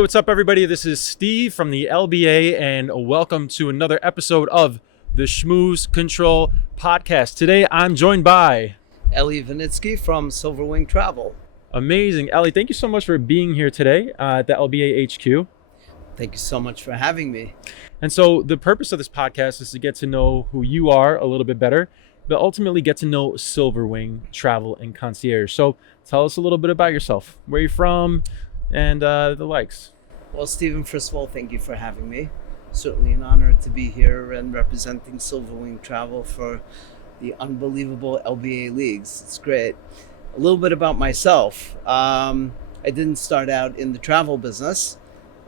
Hey, what's up, everybody? This is Steve from the LBA, and welcome to another episode of the Schmooze Control podcast. Today, I'm joined by Eli Vinitsky from Silverwing Travel. amazing Eli. Thank you so much for being here today at the LBA HQ. Thank you so much for having me. And so the purpose of this podcast is to get to know who you are a little bit better, but ultimately get to know Silverwing Travel and Concierge. So tell us a little bit about yourself, where you're from, and the likes. Well, Stephen, first of all, thank you for having me. Certainly an honor to be here and representing Silverwing Travel for the unbelievable LBA leagues. It's great. A little bit about myself. I didn't start out in the travel business.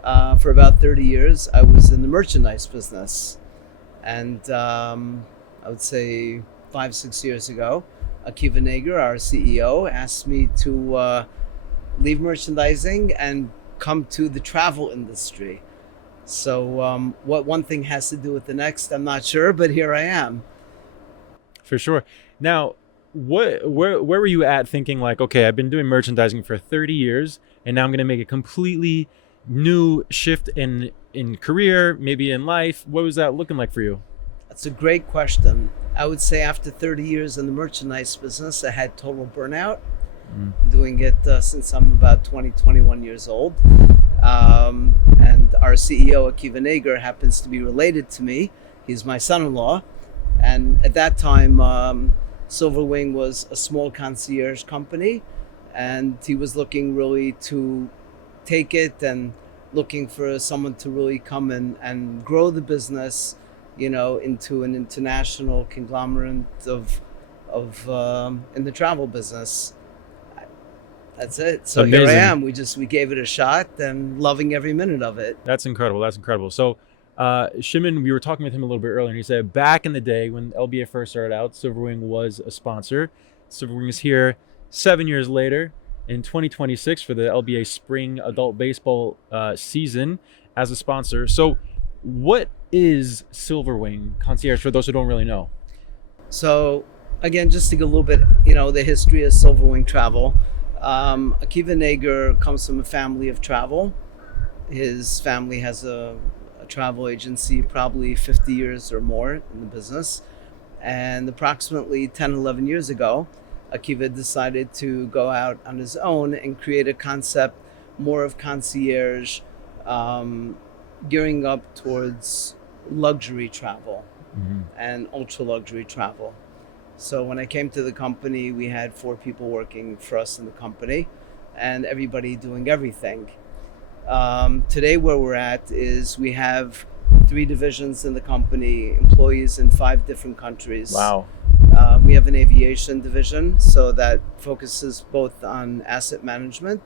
For about 30 years, I was in the merchandise business. And I would say 5-6 years ago, Akiva Nager, our CEO, asked me to leave merchandising and come to the travel industry. So what one thing has to do with the next, I'm not sure, but here I am. For sure. Now, where were you at thinking like, okay, I've been doing merchandising for 30 years and now I'm going to make a completely new shift in career, maybe in life? What was that looking like for you? That's a great question. I would say after 30 years in the merchandise business, I had total burnout. Doing it since I'm about 21 years old. And our CEO, Akiva Nager, happens to be related to me. He's my son-in-law. And at that time, Silverwing was a small concierge company. And he was looking really to take it and looking for someone to really come in and grow the business, you know, into an international conglomerate of in the travel business. That's it. So Amazing. Here I am. We gave it a shot and loving every minute of it. That's incredible. That's incredible. So Shimon, we were talking with him a little bit earlier, and he said back in the day when LBA first started out, Silverwing was a sponsor. Silverwing is here 7 years later in 2026 for the LBA Spring Adult Baseball season as a sponsor. So what is Silverwing Concierge for those who don't really know? So again, just to get a little bit, the history of Silverwing Travel. Akiva Nager comes from a family of travel. His family has a travel agency, probably 50 years or more in the business. And approximately 10, 11 years ago, Akiva decided to go out on his own and create a concept more of concierge, gearing up towards luxury travel and ultra luxury travel. So when I came to the company, we had 4 people working for us in the company and everybody doing everything. Today where we're at is we have 3 divisions in the company, employees in 5 different countries. Wow. We have an aviation division, so that focuses both on asset management,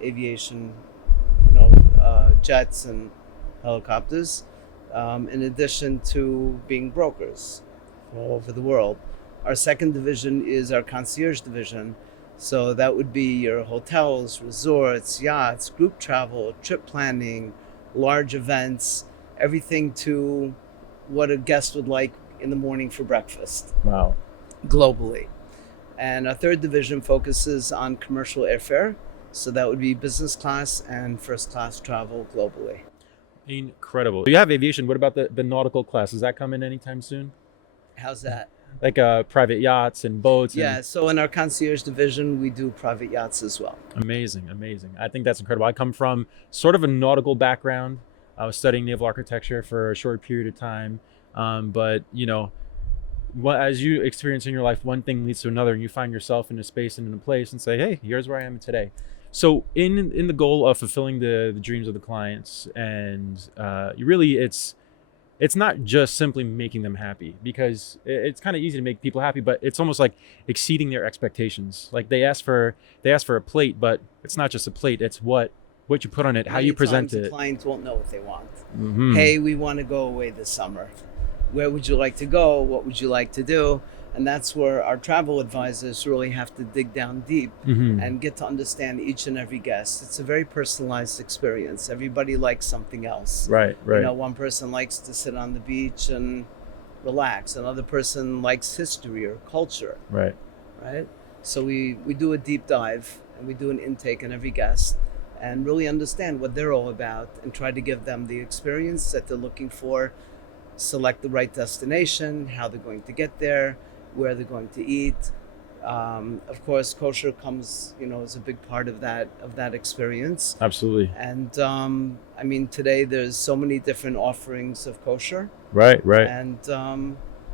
aviation, jets and helicopters, in addition to being brokers all over the world. Our second division is our concierge division. So that would be your hotels, resorts, yachts, group travel, trip planning, large events, everything to what a guest would like in the morning for breakfast. Wow. Globally. And our third division focuses on commercial airfare. So that would be business class and first class travel globally. Incredible. You have aviation. What about the nautical class? Does that come in anytime soon? How's that? Like private yachts and boats? Yeah, so in our concierge division, we do private yachts as well. Amazing. I think that's incredible. I come from sort of a nautical background. I was studying naval architecture for a short period of time. But, as you experience in your life, one thing leads to another, and you find yourself in a space and in a place and say, hey, here's where I am today. So in the goal of fulfilling the dreams of the clients, and it's not just simply making them happy, because it's kind of easy to make people happy, but it's almost like exceeding their expectations. Like they ask for a plate, but it's not just a plate. It's what you put on it, how you present it. The clients won't know what they want. Hey, we want to go away this summer. Where would you like to go? What would you like to do? And that's where our travel advisors really have to dig down deep and get to understand each and every guest. It's a very personalized experience. Everybody likes something else. Right. One person likes to sit on the beach and relax. Another person likes history or culture. Right. So we do a deep dive and we do an intake on every guest. and really understand what they're all about and try to give them the experience that they're looking for, select the right destination, how they're going to get there, where they're going to eat. Of course, kosher comes, as a big part of that experience. Absolutely. And I mean, today there's so many different offerings of kosher. Right. And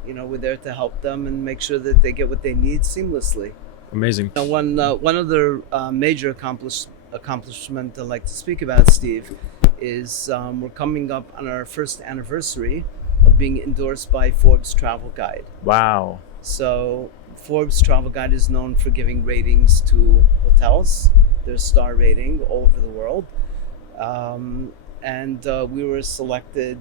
we're there to help them and make sure that they get what they need seamlessly. Amazing. Now, one other major accomplishment I'd like to speak about, Steve, is we're coming up on our first anniversary of being endorsed by Forbes Travel Guide. Wow. So Forbes Travel Guide is known for giving ratings to hotels, their star rating all over the world. And we were selected,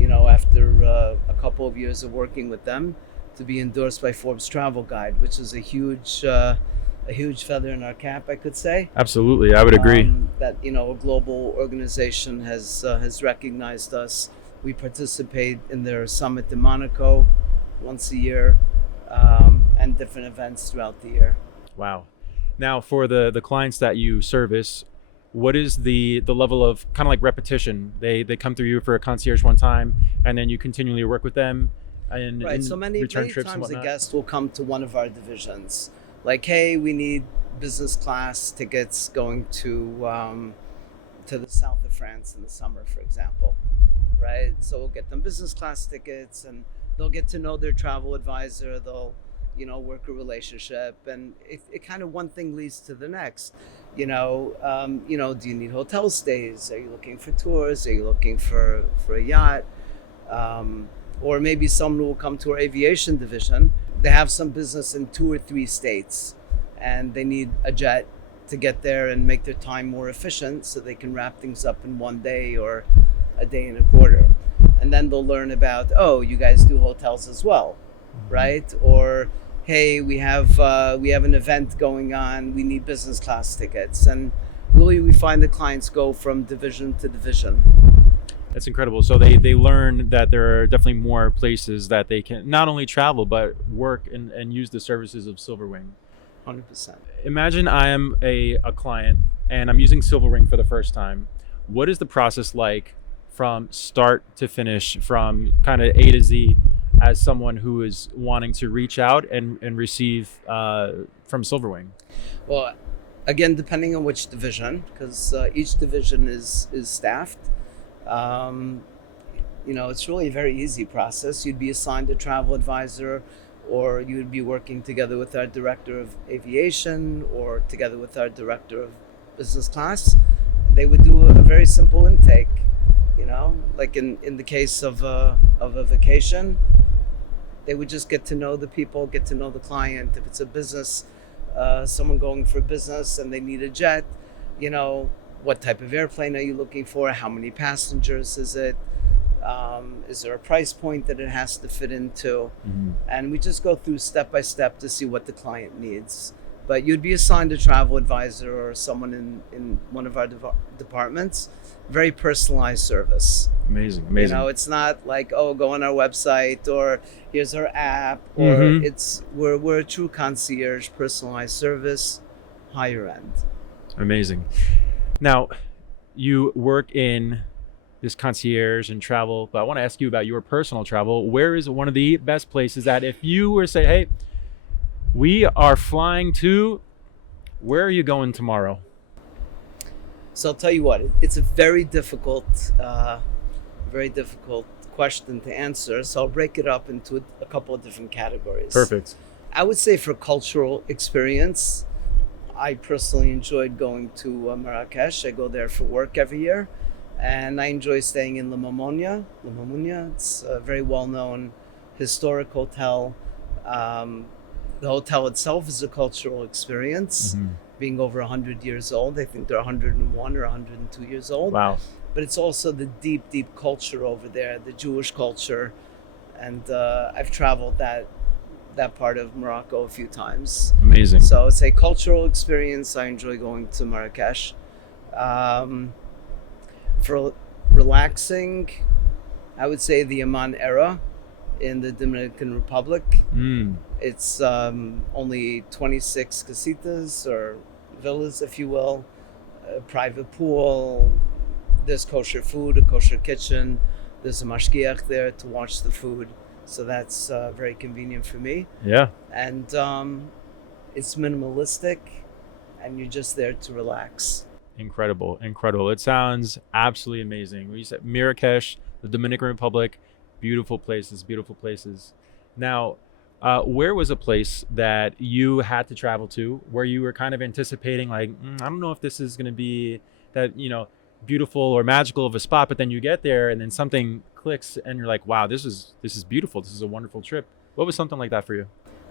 after a couple of years of working with them, to be endorsed by Forbes Travel Guide, which is a huge feather in our cap, I could say. Absolutely, I would agree. That a global organization has recognized us. We participate in their summit in Monaco once a year, and different events throughout the year. Wow. Now, for the clients that you service, what is the level of kind of like repetition? They come through you for a concierge one time, and then you continually work with them. And right. So many times a guest will come to one of our divisions, like, hey, we need business class tickets going to the south of France in the summer, for example. Right. So we'll get them business class tickets, and they'll get to know their travel advisor. They'll work a relationship, and it kind of one thing leads to the next. Do you need hotel stays? Are you looking for tours? Are you looking for a yacht? Or maybe someone will come to our aviation division. They have some business in 2 or 3 states, and they need a jet to get there and make their time more efficient so they can wrap things up in 1 day or a day and a quarter. And then they'll learn about, oh, you guys do hotels as well, right? Or, hey, we have an event going on, we need business class tickets. And really we find the clients go from division to division. That's incredible. So they learn that there are definitely more places that they can not only travel, but work and use the services of Silverwing. 100%. Imagine I am a client and I'm using Silverwing for the first time. What is the process like from start to finish, from kind of A to Z, as someone who is wanting to reach out and receive from Silverwing? Well, again, depending on which division, because each division is staffed. It's really a very easy process. You'd be assigned a travel advisor, or you would be working together with our director of aviation or together with our director of business class. They would do a very simple intake, like in the case of a vacation. They would just get to know the people, get to know the client. If it's a business, someone going for business and they need a jet, what type of airplane are you looking for? How many passengers is it? Is there a price point that it has to fit into? Mm-hmm. And we just go through step by step to see what the client needs. But you'd be assigned a travel advisor or someone in one of our departments. Very personalized service. Amazing. It's not like, oh, go on our website, or here's our app, or Mm-hmm. we're a true concierge, personalized service, higher end. Amazing. Now, you work in this concierge and travel, but I want to ask you about your personal travel. Where is one of the best places that if you were to say, hey, we are flying to, where are you going tomorrow? So I'll tell you what, it's a very difficult question to answer. So I'll break it up into a couple of different categories. Perfect. I would say for cultural experience, I personally enjoyed going to Marrakesh. I go there for work every year, and I enjoy staying in La Mamounia. It's a very well-known historic hotel. The hotel itself is a cultural experience, being over 100 years old. I think they're 101 or 102 years old. Wow. But it's also the deep, deep culture over there, the Jewish culture. And I've traveled that part of Morocco a few times. Amazing. So it's a cultural experience. I enjoy going to Marrakesh. For relaxing, I would say the Amman era in the Dominican Republic. It's only 26 casitas or villas, if you will. a private pool. There's kosher food, a kosher kitchen. There's a mashgiach there to watch the food. So that's very convenient for me. Yeah. And it's minimalistic, and you're just there to relax. Incredible. It sounds absolutely amazing. We said Marrakesh, the Dominican Republic, beautiful places. Now, where was a place that you had to travel to where you were kind of anticipating, like, I don't know if this is going to be that, beautiful or magical of a spot, but then you get there and then something clicks and you're like, wow, this is beautiful. This is a wonderful trip. What was something like that for you?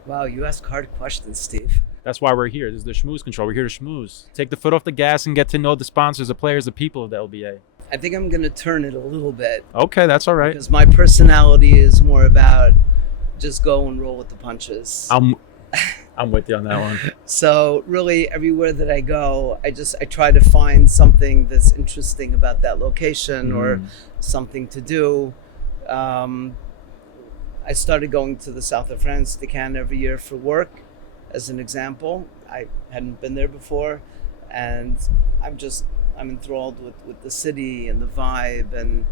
Wow, you ask hard questions, Steve. That's why we're here. This is the Schmooze Control. We're here to schmooze. Take the foot off the gas and get to know the sponsors, the players, the people of the LBA. I think I'm going to turn it a little bit. Okay, that's all right. Because my personality is more about just go and roll with the punches. I'm with you on that one. So really, everywhere that I go, I try to find something that's interesting about that location or something to do. I started going to the south of France, to Cannes, every year for work, as an example. I hadn't been there before, and I'm enthralled with the city and the vibe, and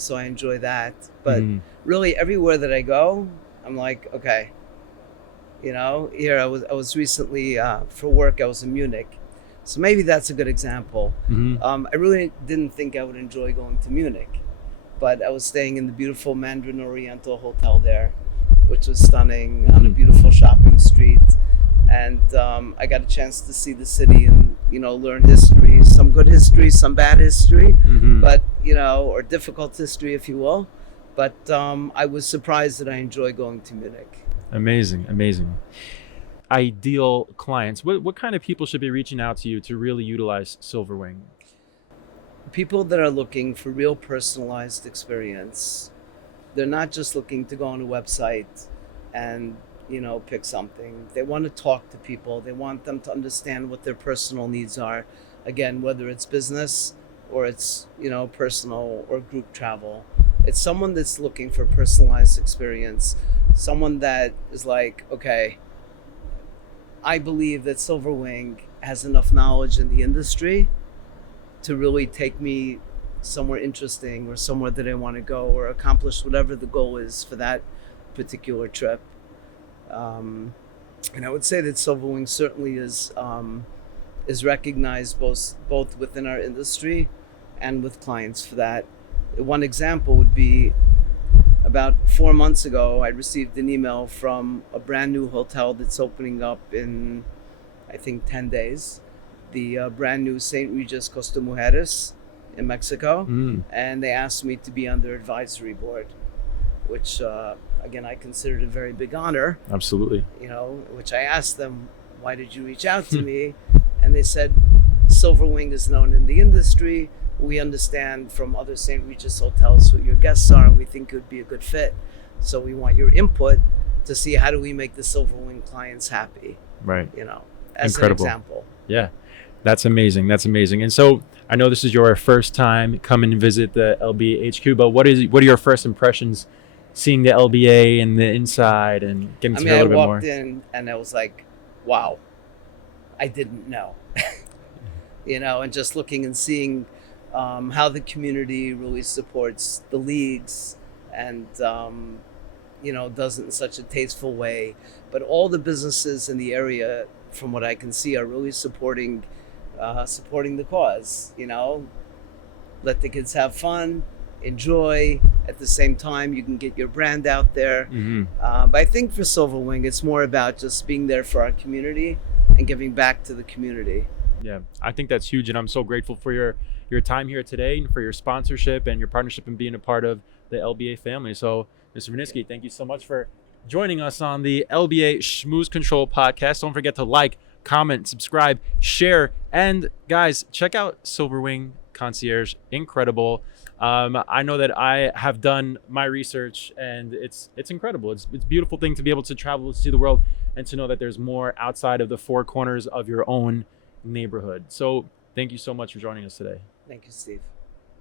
so I enjoy that. But really, everywhere that I go, I'm like, okay. Here I was recently for work. I was in Munich, so maybe that's a good example. I really didn't think I would enjoy going to Munich, but I was staying in the beautiful Mandarin Oriental Hotel there, which was stunning on a beautiful shopping street, and I got a chance to see the city and learn history, some good history, some bad history, but or difficult history, if you will. But I was surprised that I enjoy going to Munich. Amazing. Ideal clients. What kind of people should be reaching out to you to really utilize Silverwing? People that are looking for real personalized experience. They're not just looking to go on a website and pick something. They want to talk to people. They want them to understand what their personal needs are. Again, whether it's business or it's personal or group travel. It's someone that's looking for personalized experience. Someone that is like, okay, I believe that Silverwing has enough knowledge in the industry to really take me somewhere interesting or somewhere that I want to go or accomplish whatever the goal is for that particular trip. And I would say that Silverwing certainly is recognized both within our industry and with clients for that. One example would be about 4 months ago, I received an email from a brand new hotel that's opening up in, I think, 10 days. The brand new St. Regis Costa Mujeres in Mexico. And they asked me to be on their advisory board, which, again, I considered a very big honor. Absolutely. Which I asked them, why did you reach out to me? And they said, Silverwing is known in the industry. We understand from other St. Regis hotels who your guests are, and we think it would be a good fit. So we want your input to see how do we make the Silverwing clients happy. Right. As Incredible. an example. Yeah, that's amazing. And so I know this is your first time coming and visit the LBA HQ, but what are your first impressions seeing the LBA and the inside and getting to know a little bit more? I walked in and I was like, wow, I didn't know. And just looking and seeing how the community really supports the leagues and, does it in such a tasteful way. But all the businesses in the area, from what I can see, are really supporting the cause. Let the kids have fun, enjoy. At the same time, you can get your brand out there. But I think for Silverwing, it's more about just being there for our community and giving back to the community. Yeah, I think that's huge, and I'm so grateful for your time here today and for your sponsorship and your partnership and being a part of the LBA family. So, Mr. Vinitsky, thank you so much for joining us on the LBA Schmooze Control podcast. Don't forget to like, comment, subscribe, share, and guys, check out Silverwing Concierge. Incredible. I know that I have done my research, and it's incredible. It's a beautiful thing to be able to travel, to see the world, and to know that there's more outside of the four corners of your own neighborhood. So thank you so much for joining us today. Thank you, Steve.